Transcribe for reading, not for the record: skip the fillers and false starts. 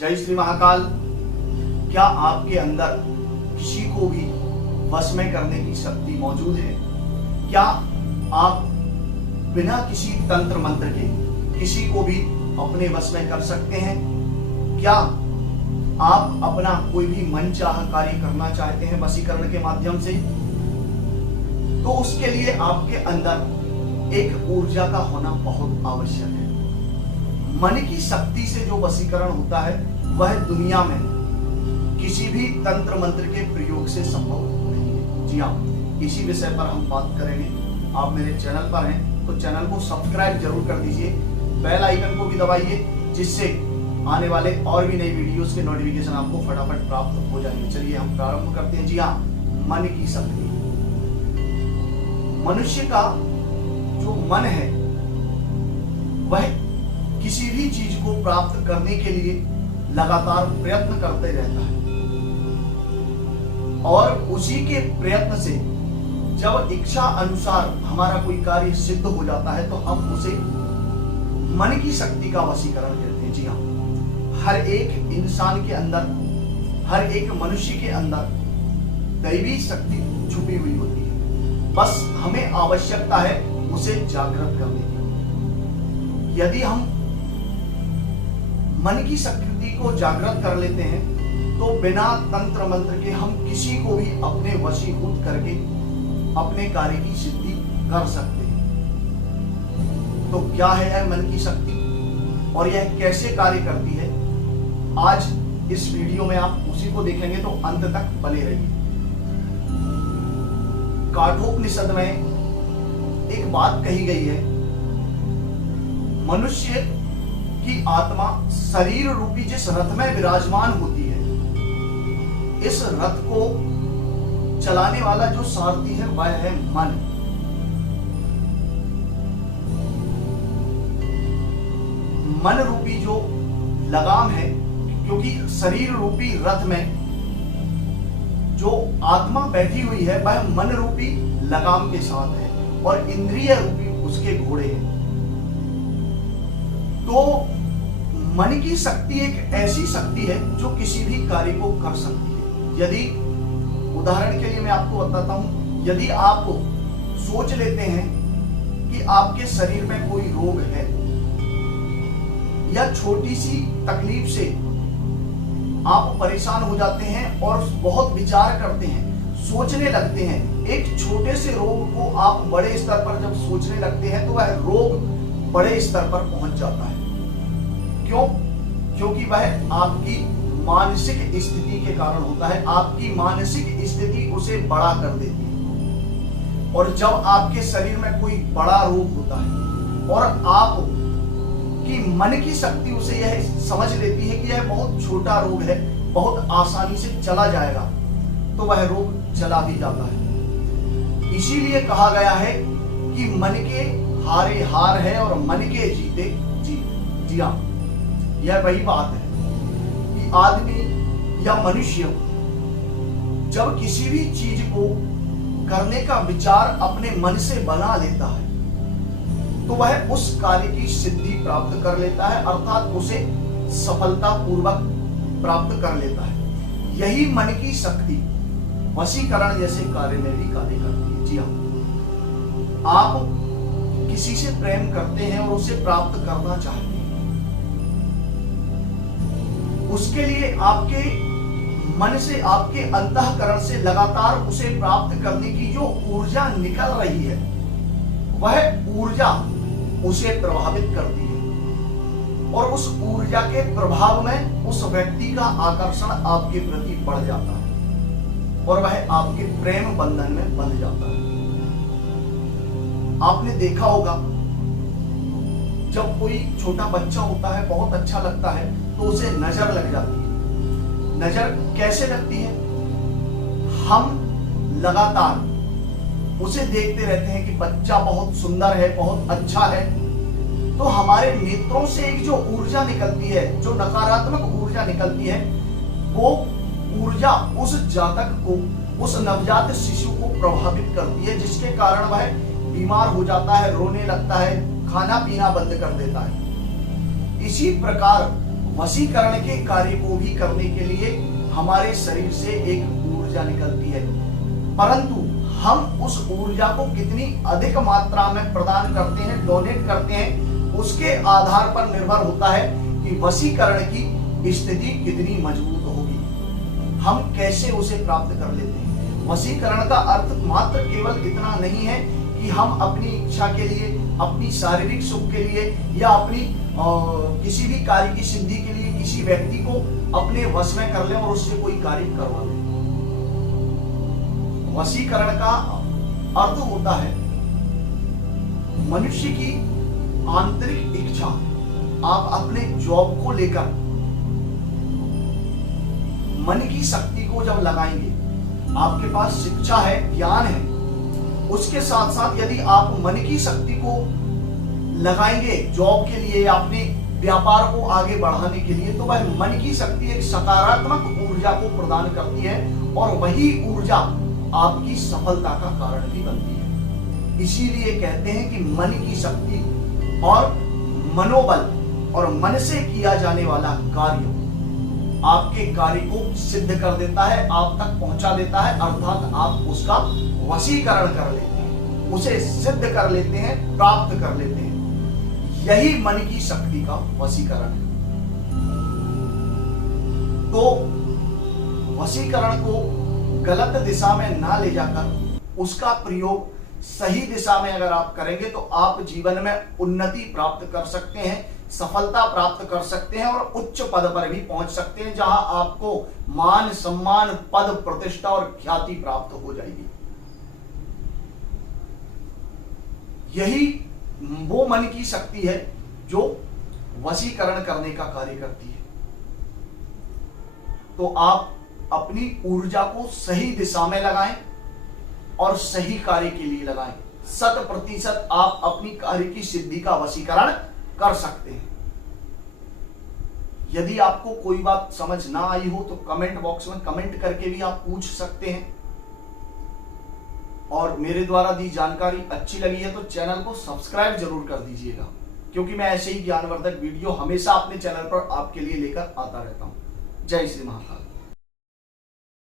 जय श्री महाकाल। क्या आपके अंदर किसी को भी वश में करने की शक्ति मौजूद है? क्या आप बिना किसी तंत्र मंत्र के किसी को भी अपने वश में कर सकते हैं? क्या आप अपना कोई भी मनचाहा कार्य करना चाहते हैं वशीकरण के माध्यम से? तो उसके लिए आपके अंदर एक ऊर्जा का होना बहुत आवश्यक है। मन की शक्ति से जो वशीकरण होता है वह दुनिया में किसी भी तंत्र मंत्र के प्रयोग से संभव नहीं है। जी हाँ, इसी विषय पर हम बात करेंगे। आप मेरे चैनल पर हैं तो चैनल को सब्सक्राइब जरूर कर दीजिए, बेल आइकन को भी दबाइए, जिससे आने वाले और भी नई वीडियोस के नोटिफिकेशन आपको फटाफट प्राप्त हो जाएंगे। चलिए हम प्रारंभ करते हैं। जी हाँ, मन की शक्ति। मनुष्य का जो मन है वह किसी भी चीज को प्राप्त करने के लिए लगातार प्रयत्न करते रहता है, और उसी के प्रयत्न से जब इच्छा अनुसार हमारा कोई कार्य सिद्ध हो जाता है तो हम उसे मन की शक्ति का वशीकरण कहते हैं। जी हाँ, हर एक इंसान के अंदर, हर एक मनुष्य के अंदर दैवी शक्ति छुपी हुई होती है। बस हमें आवश्यकता है उसे जागृत करने की। यदि हम मन की शक्ति को जागृत कर लेते हैं तो बिना तंत्र मंत्र के हम किसी को भी अपने वशीभूत करके अपने कार्य की सिद्धि कर सकते हैं। तो क्या है यह मन की शक्ति और यह कैसे कार्य करती है, आज इस वीडियो में आप उसी को देखेंगे, तो अंत तक बने रहिए। काठोपनिषद में एक बात कही गई है, मनुष्य की आत्मा शरीर रूपी जिस रथ में विराजमान होती है, इस रथ को चलाने वाला जो सारथी है वह है मन। मन रूपी जो लगाम है, क्योंकि शरीर रूपी रथ में जो आत्मा बैठी हुई है वह मन रूपी लगाम के साथ है और इंद्रिय रूपी उसके घोड़े हैं। तो मन की शक्ति एक ऐसी शक्ति है जो किसी भी कार्य को कर सकती है। यदि उदाहरण के लिए मैं आपको बताता हूं, यदि आप सोच लेते हैं कि आपके शरीर में कोई रोग है या छोटी सी तकलीफ से आप परेशान हो जाते हैं और बहुत विचार करते हैं, सोचने लगते हैं, एक छोटे से रोग को आप बड़े स्तर पर जब सोचने लगते हैं तो वह रोग बड़े स्तर पर पहुंच जाता है। क्यों? क्योंकि वह आपकी मानसिक स्थिति के कारण होता है। आपकी मानसिक स्थिति उसे बड़ा कर देती है, और जब आपके शरीर में कोई बड़ा रोग होता है और आप की मन की शक्ति उसे यह समझ लेती है कि यह बहुत छोटा रोग है, बहुत आसानी से चला जाएगा, तो वह रोग चला भी जाता है। इसीलिए कहा गया है कि मन के हारे हार है और मन के जीते जीत। जी हाँ, यह वही बात है कि आदमी या मनुष्य जब किसी भी चीज को करने का विचार अपने मन से बना लेता है तो वह उस कार्य की सिद्धि प्राप्त कर लेता है, अर्थात उसे सफलता पूर्वक प्राप्त कर लेता है। यही मन की शक्ति वशीकरण जैसे कार्य में भी कार्य करती है। जी हाँ, आप किसी से प्रेम करते हैं और उसे प्राप्त करना चाहते हैं, उसके लिए आपके मन से, आपके अंतःकरण से लगातार उसे प्राप्त करने की जो ऊर्जा निकल रही है वह ऊर्जा उसे प्रभावित करती है, और उस ऊर्जा के प्रभाव में उस व्यक्ति का आकर्षण आपके प्रति बढ़ जाता है और वह आपके प्रेम बंधन में बंध जाता है। आपने देखा होगा जब कोई छोटा बच्चा होता है, बहुत अच्छा लगता है तो उसे नजर लग जाती है। नजर कैसे लगती है? हम लगातार उसे देखते रहते हैं कि बच्चा बहुत सुंदर है, बहुत अच्छा है, तो हमारे नेत्रों से एक जो ऊर्जा निकलती है, जो नकारात्मक ऊर्जा निकलती है, वो ऊर्जा उस जातक को, उस नवजात शिशु को प्रभावित करती है, जिसके कारण वह बीमार हो जाता है, रोने लगता है, खाना पीना बंद कर देता है। इसी प्रकार वशीकरण के कार्य को भी करने के लिए हमारे शरीर से एक ऊर्जा निकलती है, परंतु हम उस ऊर्जा को कितनी अधिक मात्रा में प्रदान करते हैं, डोनेट करते हैं, उसके आधार पर निर्भर होता है कि वशीकरण की स्थिति कितनी मजबूत होगी, हम कैसे उसे प्राप्त कर लेते हैं। वशीकरण का अर्थ मात्र केवल इतना नहीं है कि हम अपनी इच्छा के लिए, अपनी शारीरिक सुख के लिए या अपनी किसी भी कार्य की सिद्धि के लिए किसी व्यक्ति को अपने वश में कर लें और उससे कोई कार्य करवा लें। वशीकरण का अर्थ होता है मनुष्य की आंतरिक इच्छा। आप अपने जॉब को लेकर मन की शक्ति को जब लगाएंगे, आपके पास शिक्षा है, ज्ञान है, उसके साथ साथ यदि आप मन की शक्ति को लगाएंगे जॉब के लिए या अपने व्यापार को आगे बढ़ाने के लिए, तो वह मन की शक्ति एक सकारात्मक ऊर्जा को प्रदान करती है और वही ऊर्जा आपकी सफलता का कारण भी बनती है। इसीलिए कहते हैं कि मन की शक्ति और मनोबल और मन से किया जाने वाला कार्य आपके कार्य को सिद्ध कर देता है, आप तक पहुंचा देता है, अर्थात आप उसका वशीकरण कर लेते हैं, उसे सिद्ध कर लेते हैं, प्राप्त कर लेते हैं। यही मन की शक्ति का वशीकरण है। तो वशीकरण को गलत दिशा में ना ले जाकर उसका प्रयोग सही दिशा में अगर आप करेंगे तो आप जीवन में उन्नति प्राप्त कर सकते हैं, सफलता प्राप्त कर सकते हैं और उच्च पद पर भी पहुंच सकते हैं, जहां आपको मान सम्मान, पद प्रतिष्ठा और ख्याति प्राप्त हो जाएगी। यही वो मन की शक्ति है जो वशीकरण करने का कार्य करती है। तो आप अपनी ऊर्जा को सही दिशा में लगाएं और सही कार्य के लिए लगाएं। 100% आप अपनी कार्य की सिद्धि का वशीकरण कर सकते हैं। यदि आपको कोई बात समझ ना आई हो तो कमेंट बॉक्स में कमेंट करके भी आप पूछ सकते हैं। और मेरे द्वारा दी जानकारी अच्छी लगी है तो चैनल को सब्सक्राइब जरूर कर दीजिएगा, क्योंकि मैं ऐसे ही ज्ञानवर्धक वीडियो हमेशा अपने चैनल पर आपके लिए लेकर आता रहता हूं। जय श्री महाकाल।